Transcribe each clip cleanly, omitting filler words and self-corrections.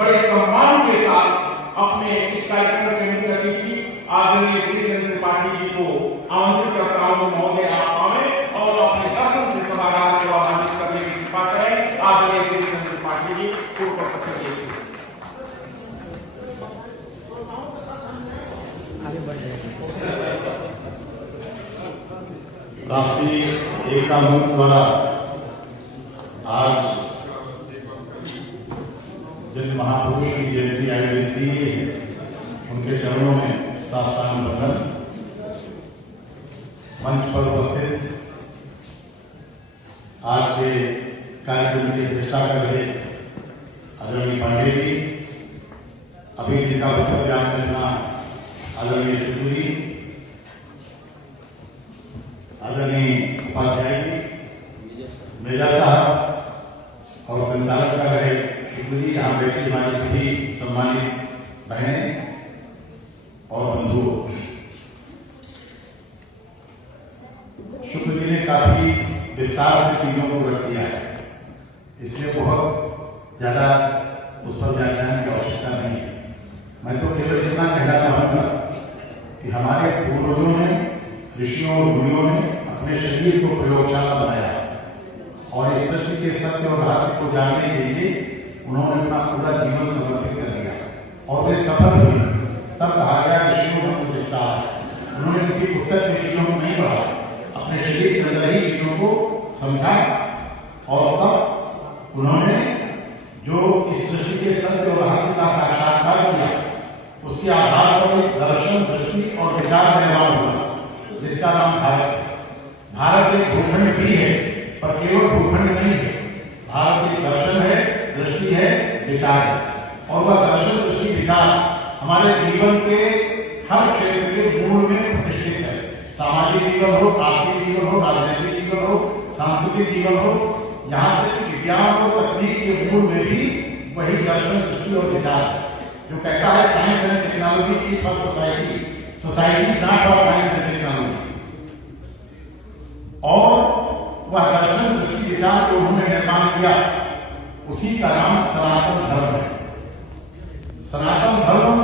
बड़े सम्मान के साथ अपने इस कार्यक्रम में मुख्य अतिथि आदरणीय गिरिचंद्र त्रिपाठी जी को आमंत्रित करता हूं। महोदय आप आए और अपने दर्शन से सभागार को आह्वानित करने की कृपा करें। आदरणीय गिरिचंद्र त्रिपाठी जी पूर्व पत्र राष्ट्रीय एकता मंच द्वारा आज जिन महापुरुष की जयंती आयोजित की गई है उनके चरणों में साष्टांग बंदन। मंच पर उपस्थित आज के कार्यक्रम की अध्यक्षता कर रहे आदरणीय पांडे जी, अभी जिनका वक्तव्य बयान करना आदरणीय शुक्ल जी, आदरणीय उपाध्याय जी, मिर्जा साहब और संचालक कर रहे शुक्ल जी, यहाँ बैठी हमारी सभी सम्मानित बहनें और बंधुओं। शुक्ल जी ने काफी विस्तार से चीजों को रख दिया है, इसलिए बहुत ज्यादा उस पर व्याख्यान की आवश्यकता नहीं है। मैं तो केवल इतना कहना चाहूंगा कि हमारे पूर्वजों ने, ऋषियों और मुनियों ने अपने शरीर को प्रयोगशाला बनाया और इस सृष्टि के सत्य और रहस्य को जानने के लिए उन्होंने अपना पूरा जीवन समर्पित कर दिया और वे सफल हुए। तब कहा गया ऋषियों में प्रतिष्ठा है। उन्होंने किसी पुस्तक में चीजों को नहीं पढ़ा, अपने शरीर के अंदर ही चीजों को समझा और तब उन्होंने जो इस सृष्टि के सत्य और रहस्य का साक्षात्कार किया, उसके आधार पर एक दर्शन, दृष्टि और विचार निर्माण हुआ जिसका नाम भारत है। भारत एक भूखंड भी है, पर केवल भूखंड नहीं है। भारत एक दर्शन है, दृष्टि है, विचार है और वह दर्शन, दृष्टि, विचार हमारे जीवन के हर क्षेत्र के मूल में प्रतिष्ठित है। सामाजिक जीवन हो, आर्थिक जीवन हो, राजनीतिक जीवन हो, सांस्कृतिक जीवन हो, यहाँ तक कि विज्ञान और तकनीक के मूल में भी वही दर्शन, दृष्टि और विचार है। जो कहता है science and technology is for society, society is not for science and technology. और वह दर्शन, दृष्टि, विचार जो उन्होंने निर्माण किया, उसी का नाम सनातन धर्म है। सनातन धर्म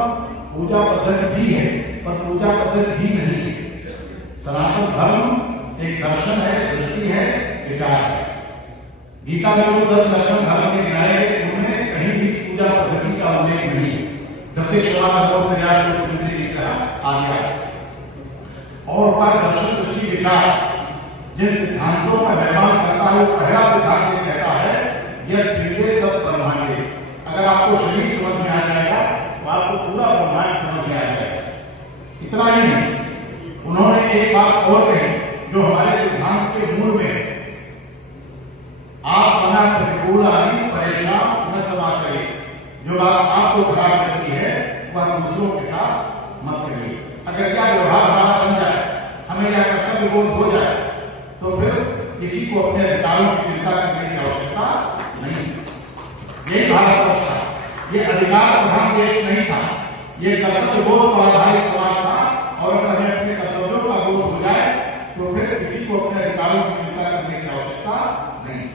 पूजा पद्धति भी है, पर पूजा पद्धति ही नहीं है। सनातन धर्म एक दर्शन है, दृष्टि है, विचार है। गीता में जो 10 लक्षण धर्म के गिनाए गए, उनमें कहीं भी पूजा पद्धति का उल्लेख नहीं है। दत्तेश्वरा का दोस्त आ गया और वह दर्शन, दृष्टि, विचार जिन सिद्धांतों का निर्माण करता है, वो पहला सिद्धांत कहता है यह त्रिवे तत् ब्रह्मांडे। अगर आपको शरीर समझ में आ जाएगा तो आपको पूरा ब्रह्मांड समझ में आ जाएगा। इतना ही नहीं, उन्होंने एक बात और कही जो हमारे सिद्धांत के मूल में है, आप बना प्रतिकूलानि परेशान न समाचरे। जो बात आपको खराब करती है वह दूसरों के साथ मत करिए। अगर क्या व्यवहार हमारा बन जाए, हमें यह कर्तव्य बोध हो जाए, तो फिर किसी को अपने अधिकारों की चिंता करने की आवश्यकता नहीं। यही भारतवर्ष था, ये अधिकार प्रधान देश नहीं था, ये कर्तव्य बोध पर आधारित समाज था। और अगर हमें अपने कर्तव्यों का बोध हो जाए तो फिर किसी को अपने अधिकारों की चिंता करने की आवश्यकता नहीं।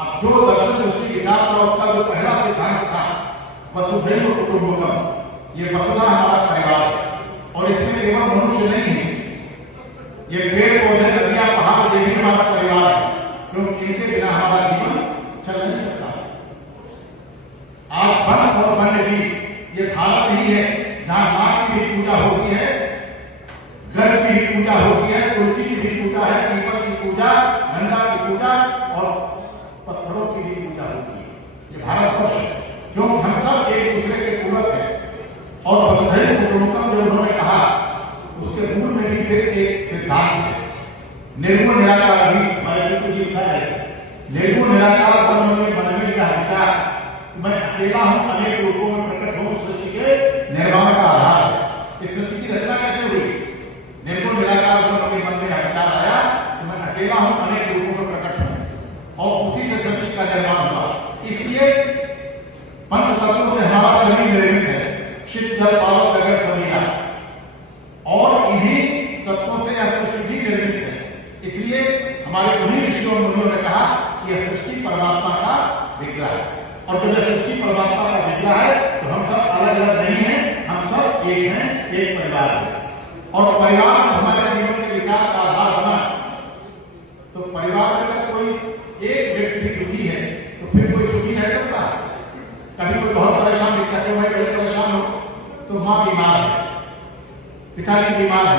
अब जो दर्शन, दृष्टि, विचार था, उसका जो पहला सिद्धांत था वसुधैव कुटुंबकम, ये वसुधा हमारा परिवार है और इसमें केवल मनुष्य नहीं है, ये पेड़ पौधे, नदियां, पहाड़, ये भी हमारा परिवार है, क्योंकि इनके बिना हमारा जीवन चल नहीं सकता। आज वन और वन्यजीव ये भारत ही है जहां नाग की भी पूजा होती है, गज की भी पूजा होती है, तुलसी की भी पूजा है, पीपल की पूजा, गंगा की पूजा और पत्थरों की भी पूजा होती है। ये भारतवर्ष है, क्योंकि हम सब एक दूसरे के पूरक है। और वसुधैव कुटुंबकम जो उन्होंने कहा, उसके मूल में भी फिर एक सिद्धांत है, निर्गुण निराकार। भी हमारे शुक्ल जी लिखा है, निर्गुण निराकार ब्रह्म में बनने का विचार, मैं अकेला हूं, अनेक रूपों में प्रकट हूं, सृष्टि के निर्माण का आधार है। इस सृष्टि की रचना कैसे हुई? निर्गुण निराकार ब्रह्म के मन में विचार आया कि मैं अकेला हूं, अनेक रूपों में प्रकट हूं, और उसी से सृष्टि का निर्माण हुआ। इसलिए पंच तत्वों से हमारा शरीर निर्मित है, शीत, जल, पावक, गगन, समिया, और इन्हीं तत्वों से यह सृष्टि भी निर्मित है। इसलिए हमारे उन्हीं ऋषियों और मुनियों ने कहा कि यह सृष्टि परमात्मा का विग्रह है। और जब यह सृष्टि परमात्मा का एक हैं, एक परिवार है। और परिवार हमारे जीवन के विकास का आधार बना, तो परिवार में अगर कोई एक व्यक्ति भी दुखी है तो फिर कोई सुखी रह सकता है? कभी कोई बहुत परेशान दिखता है, भाई बड़े परेशान हो, तो माँ बीमार है, पिताजी बीमार है,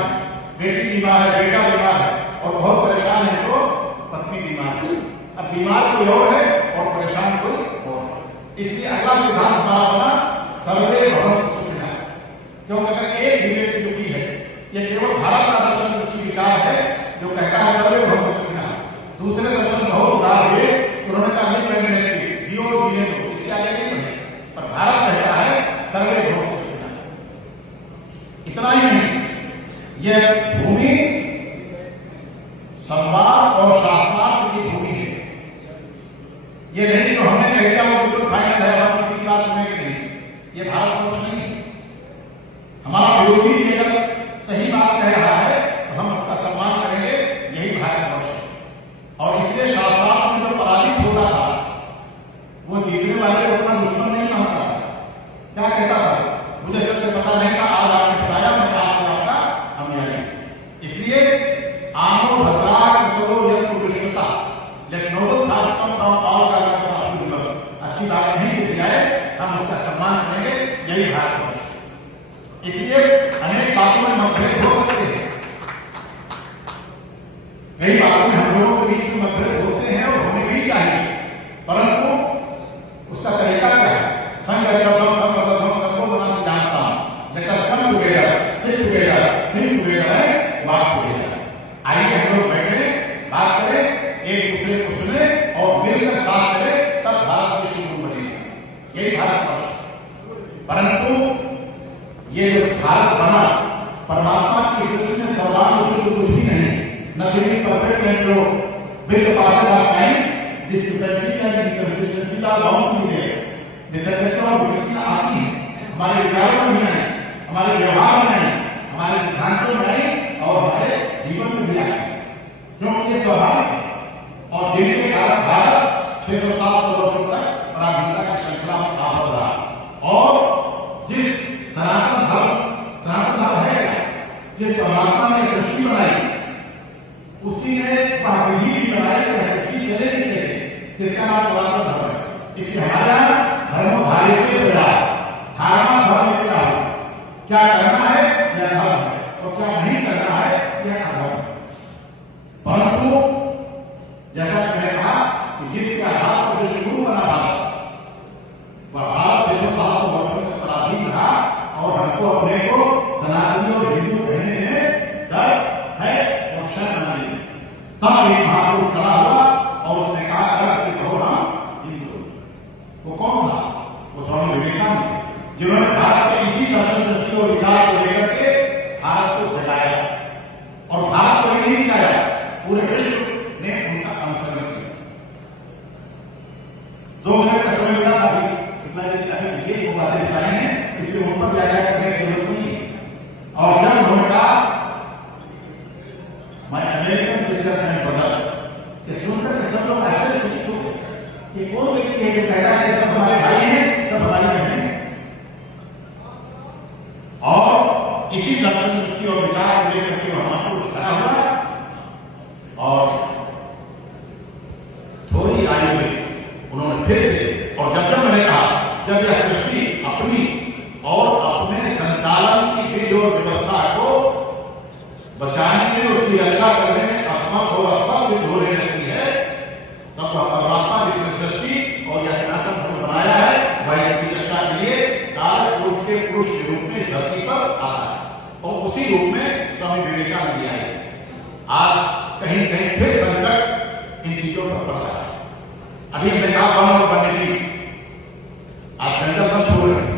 बेटी बीमार है, बेटा बीमार है, और बहुत परेशान है तो पत्नी बीमार है। अब बीमार कोई और है और परेशान कोई और है। इसलिए अगला सिद्धांत हमारा बना सर्वे भवन्तु सुखिनः। क्योंकि अगर एक भी व्यक्ति दुखी है, यह केवल भारत का दर्शन दृष्टि विचार है जो कहता है सर्वे भवन्तु सुखिनः। दूसरे दर्शन बहुत उदार हुए, उन्होंने कहा नहीं मैंने जियो जीने दो, इसके आगे नहीं है। पर भारत कहता है सर्वे भवन्तु सुखिनः। इतना ही नहीं, यह भूमि संवाद और शास्त्रार्थ की भूमि है। ये नहीं तो हमने कह दिया वो बिल्कुल फाइनल है, हम किसी की बात सुनेंगे नहीं, ये भारतवर्ष नहीं है। हमारा विरोधी भी अगर सही बात कह रहा है तो हम उसका सम्मान करेंगे, यही भारतवर्ष है। और इसलिए शास्त्रार्थ में जो पराजित होता था वो जीतने वाले को अपना दुश्मन नहीं मानता था। क्या कहता था? मुझे सत्य पता नहीं था, आज आपने बताया, मैं आज से आपका अनुयायी। इसलिए आनो भद्रा करो यंत्र विश्वता, let noble thoughts come from all governments of universe. अच्छी बात नहीं से दिया है, हम उसका सम्मान करेंगे, यही भारतवर्ष। इसलिए अनेक बातों में मतभेद हो सकते हैं, कई बातों में हम लोगों के बीच में मतभेद होते हैं और होने भी चाहिए, परंतु उसका तरीका क्या है? संगठन सबको बनाना जानता हूं, let us come together, sit together, think together and work together. आइए हम लोग बैठे, बात करें, एक दूसरे को सुने और मिलकर साथ करें, तब भारत विश्व गुरु बनेगा। यही भारतवर्ष। परंतु ये जो भारत बना, परमात्मा की सृष्टि में सर्वांग शुद्ध कुछ भी नहीं, nothing perfect and lo with the passage of time discrepancy and inconsistency are bound to be there. विसंगतियां और विकृतियां आती हैं, हमारे विचारों में नहीं है, हमारे व्यवहार में नहीं, हमारे सिद्धांतों में नहीं, और हमारे जीवन में भी आए, क्योंकि ये स्वाभाविक है। और जिनके कारण भारत 600-700 वर्षों तक पराधीनता की श्रृंखला में आबद्ध रहा। और जिस सनातन धर्म है क्या, जिस परमात्मा ने सृष्टि बनाई, उसी ने वह विधि बनाई कि सृष्टि चलेगी कैसे, जिसका नाम सनातन धर्म है। इसलिए हमारे यहाँ धर्मधारी से बजाय धारणा धर्म क्या हो, क्या करना है यह धर्म है, और क्या नहीं करना है यह अधर्म है। परंतु जैसा कि मैंने कहा कि जिसके आधार पर विश्व गुरु बना भारत, वह भारत 600-700 वर्षों तक पराधीन रहा, और हमको अपने को सनातनी और हिंदू कहने में डर है और शर्म नहीं। तब एक महापुरुष खड़ा हुआ और उसने कहा गर्व से कहो हम हिंदू। वो कौन था? वो स्वामी विवेकानंद, जिन्होंने भारत के इसी दर्शन दृष्टि और विचार को लेकर के भारत को जगाया, और भारत को नहीं जगाया, पूरे विश्व ने उनका अनुसरण किया। 2 मिनट का समय मिला था, अभी वो बातें बताई हैं, इसलिए उन पर व्याख्या करने की जरूरत नहीं है। और जब उन्होंने कहा my American sisters and brothers, ये सुनकर के सब लोग आश्चर्यचकित हो गए कि कौन व्यक्ति है जो कह रहा है सब हमारे भाई हैं, सब हमारी बहनें हैं। और इसी दर्शन दृष्टि और विचार को लेकर के महापुरुष खड़ा हुआ, और थोड़ी आयु में उन्होंने फिर से, और जब मैंने कहा जब यह सृष्टि अपनी और अपने संचालन की विधि और व्यवस्था को बचाने में, उसकी रक्षा करने में असमर्थ और असफल सिद्ध होने लगती है, तब वह परमात्मा जिसने सृष्टि और यह सनातन धर्म बनाया है, वह इसकी रक्षा के लिए काल रूप के पुरुष के रूप में धरती पर आता है, और उसी रूप में स्वामी विवेकानंद आए। आज कहीं कहीं फिर संकट इन चीजों पर पड़ रहा है। अभी हमने कहा वन और वन्य जीव, आज जंगल नष्ट हो रहे हैं,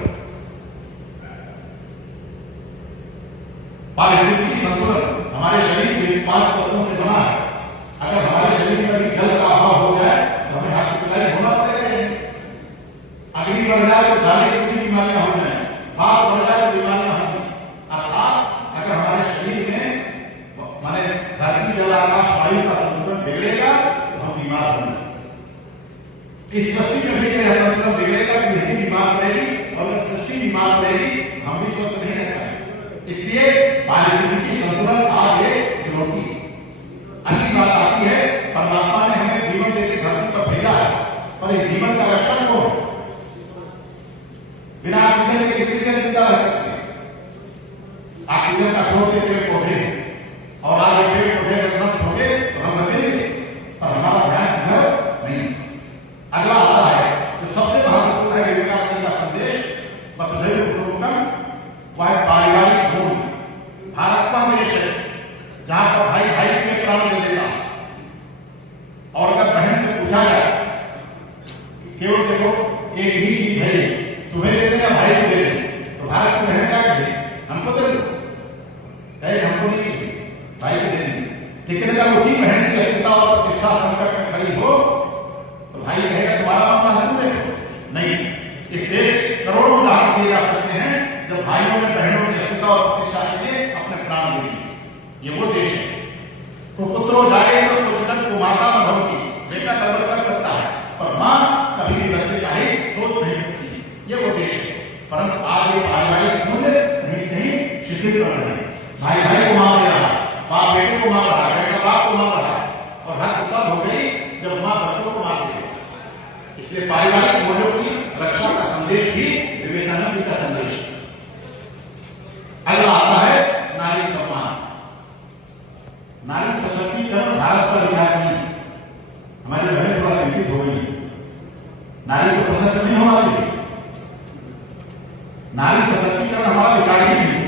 पारिस्थितिकी संतुलन हमारे शरीर के 5 तत्वों से बना है। अगर हमारे शरीर में भी जल का अभाव हो जाए तो हमें हॉस्पिटलाइज होना पड़ेगा। अग्नि बढ़ जाए तो जाने कितनी बीमारियां हो जाए, हाथ बढ़ जाए तो बीमारियां होंगी। अर्थात अगर हमारे शरीर में माने धरती जल आकाश वायु का संतुलन बिगड़ेगा तो हम बीमार होंगे। इस सृष्टि में भी संतुलन बिगड़ेगा तो यही बीमार रहेगी, और सृष्टि बीमार रहेगी, हम भी स्वस्थ नहीं रह पाएंगे। इसलिए पारिस्थितिकी संतुलन आज एक चुनौती है। अच्छी बात आती है, परमात्मा ने हमें जीवन देकर धरती पर भेजा है, पर इस जीवन का रक्षण कौन? बिना ऑक्सीजन के कितनी देर जिंदा रह सकते हैं? ऑक्सीजन का स्रोत है पेड़ पौधे, और आज ये पेड़ पौधे जब नष्ट हो गए तो हम बचेंगे, पर हमारा ध्यान इधर नहीं। अगला आता है जो सबसे महत्वपूर्ण है विवेकानंद जी का संदेश, वसुधैव कुटुंबकम, वह पारिवारिक मूल। भारत का देश है जहां पर भाई भाई के लिए प्राण दे देता, और अगर बहन से पूछा जाए केवल देखो एक ही चीज है, तुम्हें दे दें या भाई को दे दें, तो भारत की बहन क्या कहे? हमको दे दो, कहे हमको नहीं चाहिए, भाई को दे देंगे। लेकिन अगर उसी बहन की अस्मिता और प्रतिष्ठा संकट में खड़ी हो तो भाई कहेगा तुम्हारा मामला है, तुम देखो नहीं। इस देश करोड़ों उदाहरण दिए जा सकते हैं जब भाइयों ने बहनों की अस्मिता और प्रतिष्ठा के लिए अपने प्राण दे दिए। ये वो देश है। कुपुत्रो जाए तो कुशल कुमाता न भवति, बेटा गड़बड़ कर सकता है पर मां कभी भी बच्चे का ही सोच नहीं सकती। ये वो देश है। परंतु आज ये पारिवारिक मूल्य नहीं शिथिल कर रहे हैं। भाई भाई को मार दे रहा है, बाप बेटे को मार रहा है, बेटा बाप को मार रहा है, और हद तब हो गई जब मां बच्चों को मार दे। इसलिए पारिवारिक मूल्यों की रक्षा का संदेश भी विवेकानंद जी का संदेश है। अगला आता है नारी सम्मान। नारी सशक्तिकरण भारत का विचार नहीं। हमारी बहन थोड़ा चिंतित हो गई, नारी को सशक्त नहीं होना चाहिए। नारी सशक्तिकरण हमारा विचार ही नहीं।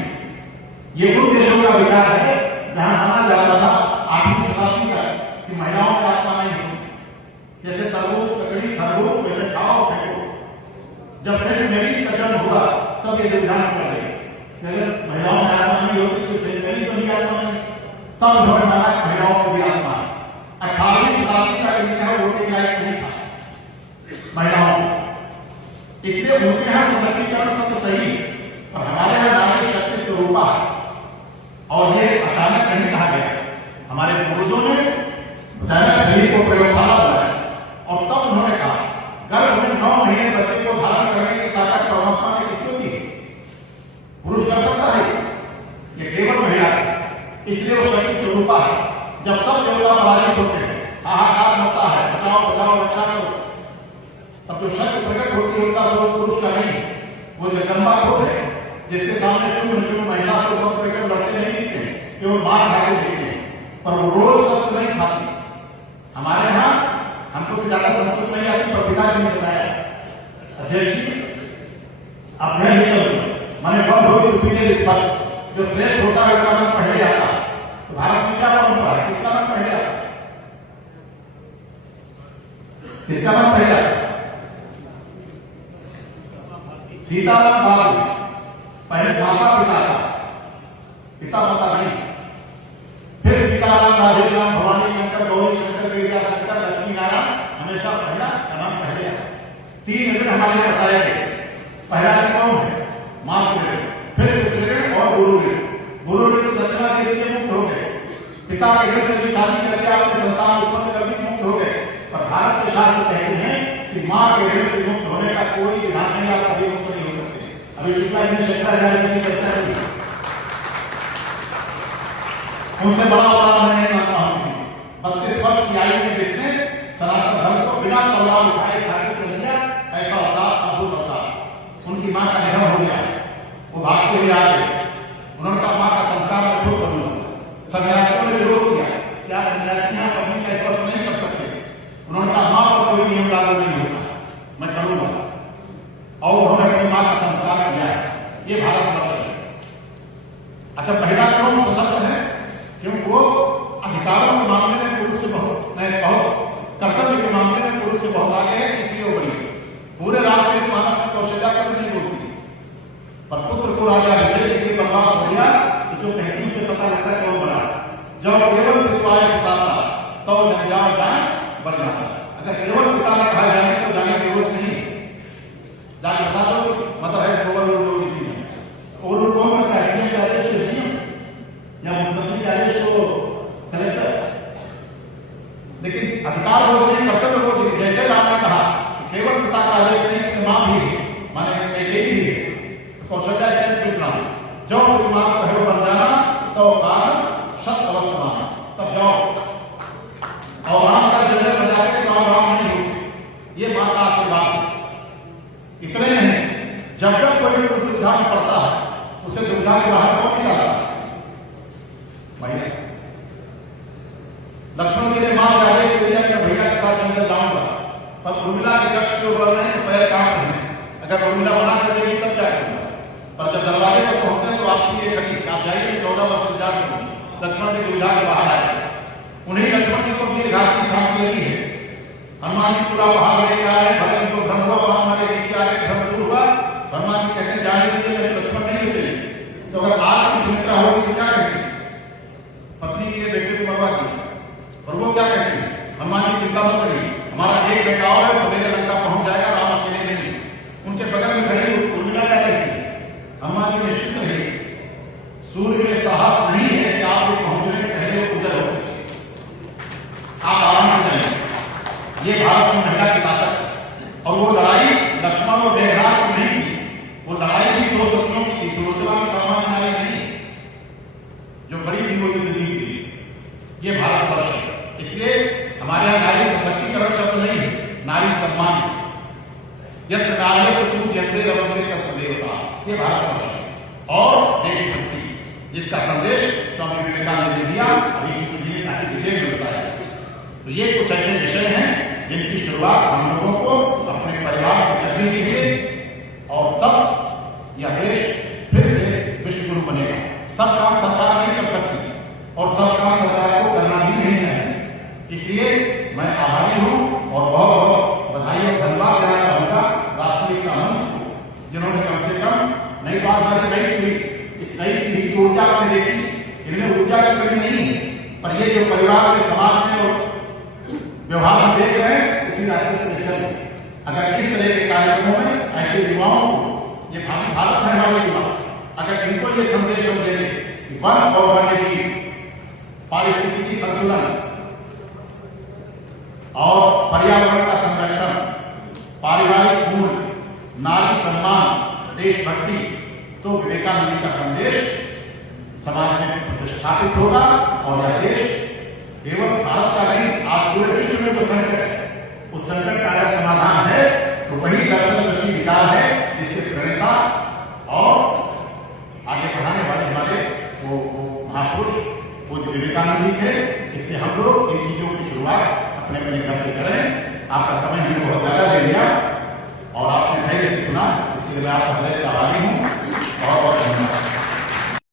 ये उन देशों का विचार है जहां माना जाता था 8वीं शताब्दी का कि महिलाओं की आत्मा नहीं होती। जैसे तरबूज, ककड़ी, खरबूज वैसे खाओ फेंको। जब सेंट मैरीज का जन्म हुआ तब ये विधान पड़ गए, अगर महिलाओं में आत्मा नहीं होती तो सेंट मैरीज को नहीं आत्मा नहीं। तब उन्होंने माना कि महिलाओं को भी आत्मा है। 18वीं शताब्दी का इंडिया है वोटिंग राइट नहीं था महिलाओं को, इसलिए उनके यहाँ सशक्तिकरण शब्द सही, और हमारे यहाँ नारी शक्ति स्वरूपा है। और ये अचानक नहीं कहा गया, हमारे पूर्वजों ने बताया, शरीर को प्रयोगशाला बनाया, और तब उन्होंने कहा गर्भ में 9 महीने बच्चे को धारण करने की ताकत परमात्मा ने किसको दी? पुरुष कर सकता है, ये केवल महिला है। इसलिए वो शक्ति स्वरूपा है। जब सब देवता पराजित होते हैं, हाहाकार मचता है, बचाओ बचाओ रक्षा करो, तब जो शक्ति प्रकट होती है उसका स्वरूप पुरुष का नहीं, वो जगदम्बा खुद है, जिसके सामने शुभ महिला को बहुत प्रकट लड़ते नहीं दिखते हैं, केवल मार खाते दिखते हैं, पर वो रोज शस्त्र नहीं खाती। हमारे यहाँ हमको तो ज्यादा संस्कृत नहीं आती, पर पिता जी ने बताया, अध्यक्ष जी अभ्यय निकल माने वन हो सुपीरियर स्पष्ट, जो श्रेष्ठ होता है उसका नाम पहले आता है। तो भारत में क्या परंपरा है, किसका नाम पहले आता है? किसका नाम पहले आता है? सीताराम बाद में, पहले माता पिता का, पिता माता नहीं। फिर सीताराम, राधेश्याम, भवानी शंकर, गौरी शंकर, गिरिजा शंकर, लक्ष्मी नारायण, हमेशा पहला का नाम पहले आता है। 3 ऋण हमारे यहाँ बताए गए। पहला ऋण कौन है? मातृ ऋण, फिर पितृ ऋण और गुरु ऋण। गुरु ऋण तो दक्षिणा के लिए मुक्त हो गए, पिता के ऋण से भी शादी करके आपने संतान उत्पन्न कर दी, मुक्त हो गए। पर भारत के शास्त्र कहते हैं कि मां के ऋण से मुक्त होने का कोई विधान नहीं, आप कभी मुक्त नहीं हो सकते। अभी शुक्ला जी चर्चा जारी नहीं करता है, उनसे बड़ा अपराध मैं नहीं मानता हूं। 32 वर्ष की आयु में जिसने सनातन धर्म को बिना तलवार उठाए स्थापित कर दिया, ऐसा अवतार अद्भुत अवतार। उनकी मां का निधन हो गया, वो भागते हुए आ गए। उन्होंने कहा मां का संस्कार मैं खुद करूंगा। सन्यासियों ने विरोध किया, क्या सन्यासियां पत्नी का स्पर्श नहीं कर सकते? उन्होंने कहा मां पर कोई नियम लागू नहीं होता, मैं करूंगा। और उन्होंने अपनी मां का संस्कार किया है। ये भारत वर्ष है। अच्छा, महिला कौन सशक्त है? क्योंकि वो अधिकारों के मामले में पुरुष से बहुत कर्तव्य के मामले में पुरुष से बहुत आगे है, इसलिए वो बड़ी है। पूरे रामचरितमानस में कौशल्या कभी नहीं बोलती, पर पुत्र को राजा अभिषेक के लिए बनवास हो गया तो जो कहती उसे पता लगता है कौन बना। जब केवल पितवाय बताता तो जंजाल जान बढ़ जाता। अगर केवल पिता ने कहा जाने तो जाने की जरूरत नहीं, जाके बता दो, मतलब है ओवरलोड इसी में। ओवरलोड कौन करता है? पीएम के आदेश को नहीं या मुख्यमंत्री के आदेश को कलेक्टर। लेकिन अधिकार वो नहीं, कर्तव्य वो नहीं। जैसे राम ने कहा केवल पिता का आदेश नहीं, मां भी है, माने कई भी है, तो कौशल्या स्टैंड फिट रहा। जो मां इतने नहीं, जब जब कोई भी उस दुविधा में पड़ता है उसे दुविधा से बाहर कौन निकालता है? भैया लक्ष्मण जी ने मां से आदेश दिया कि भैया के साथ अंदर जाऊंगा, पर उर्मिला के कष्ट जो बढ़ रहे हैं तो पैर कांप रहे हैं, अगर उर्मिला बना कर देगी तब क्या करूंगा? पर जब दरवाजे पर पहुंचते हैं तो आपकी ये घड़ी आप जाइए 14 वर्ष इंतजार करूंगी। लक्ष्मण जी दुविधा से बाहर आए, उन्हीं लक्ष्मण जी को अपनी घाट की शांति लगी है। हनुमान जी पूरा भाग लेके आए, भरत जी को धर्म हुआ, वहां मारे लेके आए, धर्म दूर हुआ। हनुमान जी कहते जाने दीजिए, मेरे लक्ष्मण नहीं बचेंगे। तो अगर आज की सुमित्रा होगी तो क्या कहती? पत्नी के बेटे को मरवा दी, और वो क्या कहती? हनुमान जी चिंता मत करिए, हमारा एक बेटा और है, सवेरे लंका पहुंच जाएगा, राम अकेले नहीं। उनके बगल में खड़ी उर्मिला क्या कहती? हनुमान जी निश्चित रहिए, सूर्य में साहस नहीं है कि आपके पहुंचने के पहले उदय हो सके, आप आराम से जाएंगे। ये भारत की महिला की ताकत है। और वो लड़ाई लक्ष्मण और मेघनाथ की नहीं थी, वो लड़ाई भी दो सत्यों की थी। सुलोचना की सामान्य नारी नहीं, जो बड़ी थी वो युद्ध जीत गई। ये भारतवर्ष है, इसलिए हमारे यहाँ नारी सशक्तिकरण शब्द नहीं है, नारी सम्मान है। यत्र नार्यस्तु पूज्यन्ते रमन्ते तत्र देवता, ये भारतवर्ष है। और देशभक्ति, जिसका संदेश स्वामी विवेकानंद ने दिया, अभी जी ने डिटेल में बताया। तो ये कुछ ऐसे विषय हैं जिनकी शुरुआत हम लोगों को अपने परिवार से करनी चाहिए, और तब यह देश फिर से विश्व गुरु बनेगा। सब काम सरकार नहीं कर सकती, और सब काम सरकार को करना भी नहीं है। इसलिए मैं आभारी हूं और बहुत बहुत बधाई और धन्यवाद देना चाहूंगा राष्ट्रीयता मंच को, जिन्होंने कम से कम नई बात हमारी नई पीढ़ी, इस नई पीढ़ी की ऊर्जा आपने देखी, इनमें ऊर्जा की कमी नहीं है, पर ये जो परिवार के समाज में और व्यवहार में देख रहे हैं, उसी रास्ते पर चल। अगर इस तरह के कार्यक्रमों में ऐसे युवाओं को, ये भारत है हमारे युवा, अगर इनको ये संदेश हम देंगे कि वन और वन्यजीव, पारिस्थितिकी संतुलन और पर्यावरण का संरक्षण, पारिवारिक मूल्य, नारी सम्मान, देशभक्ति, तो विवेकानंद जी का संदेश समाज में प्रतिष्ठापित होगा। और यह देश केवल भारत का नहीं, आज पूरे विश्व में जो संकट है, उस संकट का अगर समाधान है तो वही दर्शन दृष्टि विचार है, जिसके प्रणेता और आगे बढ़ाने वाले हमारे वो महापुरुष पूज्य विवेकानंद जी थे। इसलिए हम लोग इन चीजों की शुरुआत अपने अपने घर से करें। आपका समय हमने बहुत ज्यादा ले लिया और आपने धैर्य से सुना, इसके लिए मैं आपका हृदय से आभारी हूँ।